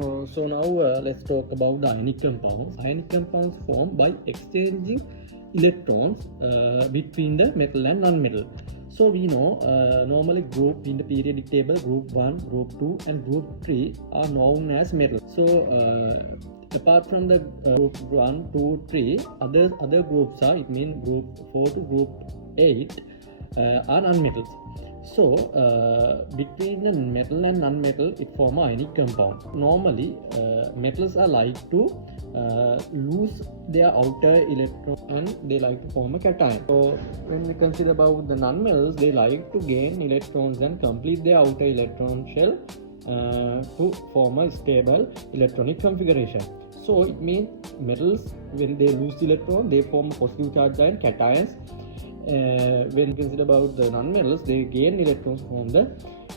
So now let's talk about the ionic compounds. Ionic compounds form by exchanging electrons between the metal and non-metal. So we know normally group in the periodic table, group 1, group 2 and group 3 are known as metals. So apart from the group 1, 2, 3, other groups are, it means group 4 to group 8 are non-metals. So between the metal and non-metal, it form a ionic compound. Normally metals are like to lose their outer electron and they like to form a cation. So when we consider about the non-metals, they like to gain electrons and complete their outer electron shell to form a stable electronic configuration. So it means metals, when they lose electron, they form positive charge ion cations. When you consider about the non-metals, they gain electrons from the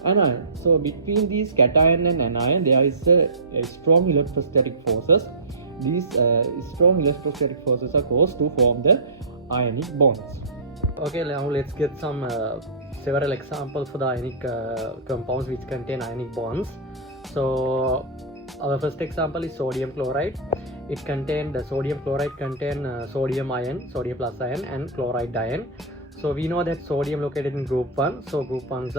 anion. So between these cation and anion, there is a strong electrostatic forces. These strong electrostatic forces are caused to form the ionic bonds. Okay, now let's get some several examples for the ionic compounds which contain ionic bonds. So our first example is sodium chloride. It contains, the sodium chloride contain sodium ion, sodium plus ion and chloride ion. So we know that sodium located in group 1. So group 1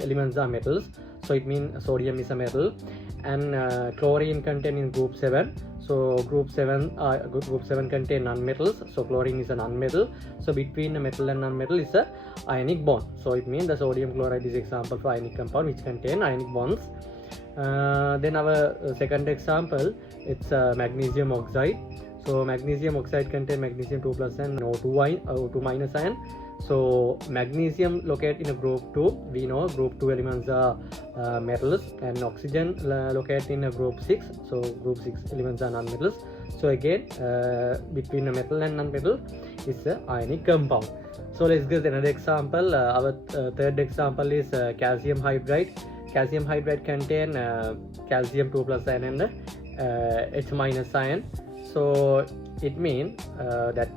elements are metals. So it means sodium is a metal. And chlorine contained in group 7. So group 7 contain non-metals. So chlorine is a non-metal. So between the metal and non-metal is a ionic bond. So it means the sodium chloride is example for ionic compound which contain ionic bonds. Then our second example, it's magnesium oxide. So magnesium oxide contain magnesium 2 plus and O2 minus ion. So magnesium located in a group 2. We know group 2 elements are metals, and oxygen located in a group 6. So group 6 elements are non-metals. So again between the metal and non-metal is a ionic compound. So let's get another example. Our third example is calcium hydride. Calcium hydride contain calcium 2 plus ion and H minus ion. So it means that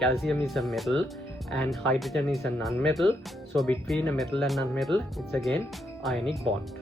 calcium is a metal and hydrogen is a non-metal. So between a metal and non-metal, it's again ionic bond.